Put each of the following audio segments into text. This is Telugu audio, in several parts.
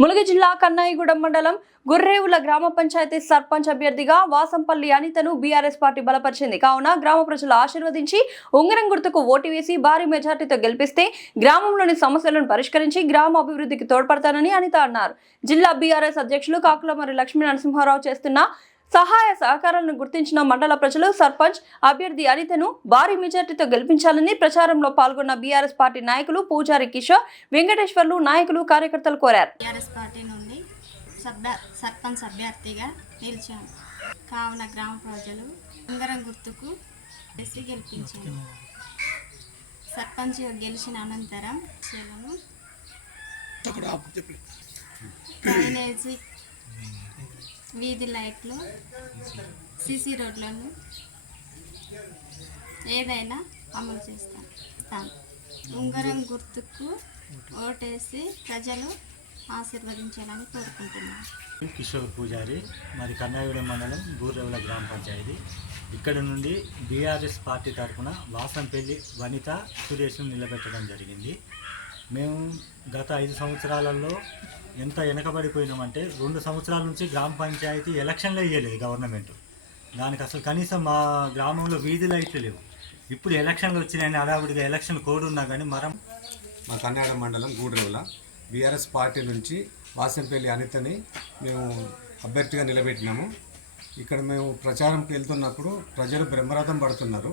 ములుగు జిల్లా కన్నాయిగూడెం మండలం గుర్రేవుల గ్రామ పంచాయతీ సర్పంచ్ అభ్యర్థిగా వాసంపల్లి అనితను బీఆర్ఎస్ పార్టీ బలపరిచింది. కావున గ్రామ ప్రజలు ఆశీర్వదించి ఉంగరం గుర్తుకు ఓటు వేసి భారీ మెజార్టీతో గెలిపిస్తే గ్రామంలోని సమస్యలను పరిష్కరించి గ్రామ అభివృద్ధికి తోడ్పడతానని అనిత అన్నారు. జిల్లా బీఆర్ఎస్ అధ్యక్షులు కాకులమర్రి లక్ష్మీ నరసింహారావు చేస్తున్న సహాయ సహకారాలను గుర్తించిన మండల ప్రజలు సర్పంచ్ అభ్యర్థి అనితను భారీ మెజార్టీతో గెలిపించాలని ప్రచారంలో పాల్గొన్న బీఆర్ఎస్ పార్టీ నాయకులు పూజారి కిషోర్, వెంకటేశ్వర్లు నాయకులు కార్యకర్తలు కోరారు. బీఆర్ఎస్ పార్టీ నుండి సర్పంచ్ అభ్యర్థిగా నిలిచాను. కావున గ్రామ ప్రజలు ఉంగరం గుర్తుకు వేసి గెలిపించాను. సర్పంచ్ గెలిచిన అనంతరం డ్రైనేజీ, వీధి లైట్లు, సీసీ రోడ్లను ఏదైనా అమలు చేస్తాను. ఉంగరం గుర్తుకు ఓటేసి ప్రజలు ఆశీర్వదించాలని కోరుకుంటున్నాను. కిషోర్ పూజారి, మాది కన్నాయిగూడెం మండలం గుర్రేవుల గ్రామ పంచాయతీ. ఇక్కడ నుండి బీఆర్ఎస్ పార్టీ తరఫున వాసంపల్లి వనిత సురేష్ను నిలబెట్టడం జరిగింది. మేము గత 5 సంవత్సరాలలో ఎంత వెనకబడిపోయినామంటే 2 సంవత్సరాల నుంచి గ్రామ పంచాయతీ ఎలక్షన్లు వేయలేదు గవర్నమెంట్. దానికి అసలు కనీసం మా గ్రామంలో వీధి లైట్లు లేవు. ఇప్పుడు ఎలక్షన్లు వచ్చినాయని హడావుడిగా ఎలక్షన్ కోడ్ ఉన్నా కానీ మా కన్నాయిగూడెం మండలం గూడ్రేవుల బీఆర్ఎస్ పార్టీ నుంచి వాసంపల్లి అనితని మేము అభ్యర్థిగా నిలబెట్టినాము. ఇక్కడ మేము ప్రచారంకి వెళ్తున్నప్పుడు ప్రజలు బ్రహ్మరథం పడుతున్నారు.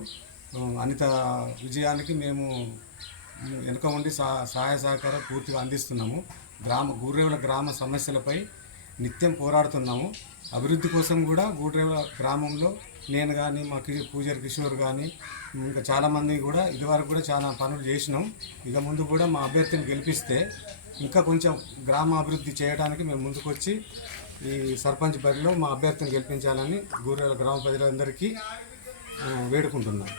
అనిత విజయానికి మేము వెనుక ఉండి సహాయ సహకారం పూర్తిగా అందిస్తున్నాము. గూడ్రేవుల గ్రామ సమస్యలపై నిత్యం పోరాడుతున్నాము. అభివృద్ధి కోసం కూడా గూడ్రేవుల గ్రామంలో నేను కానీ మా పూజారి కిషోర్ కానీ ఇంకా చాలామంది కూడా ఇదివరకు కూడా చాలా పనులు చేసినాం. ఇక ముందు కూడా మా అభ్యర్థిని గెలిపిస్తే ఇంకా కొంచెం గ్రామ అభివృద్ధి చేయడానికి మేము ముందుకొచ్చి ఈ సర్పంచ్ బరిలో మా అభ్యర్థిని గెలిపించాలని గూడ్రేవుల గ్రామ ప్రజలందరికీ వేడుకుంటున్నాం.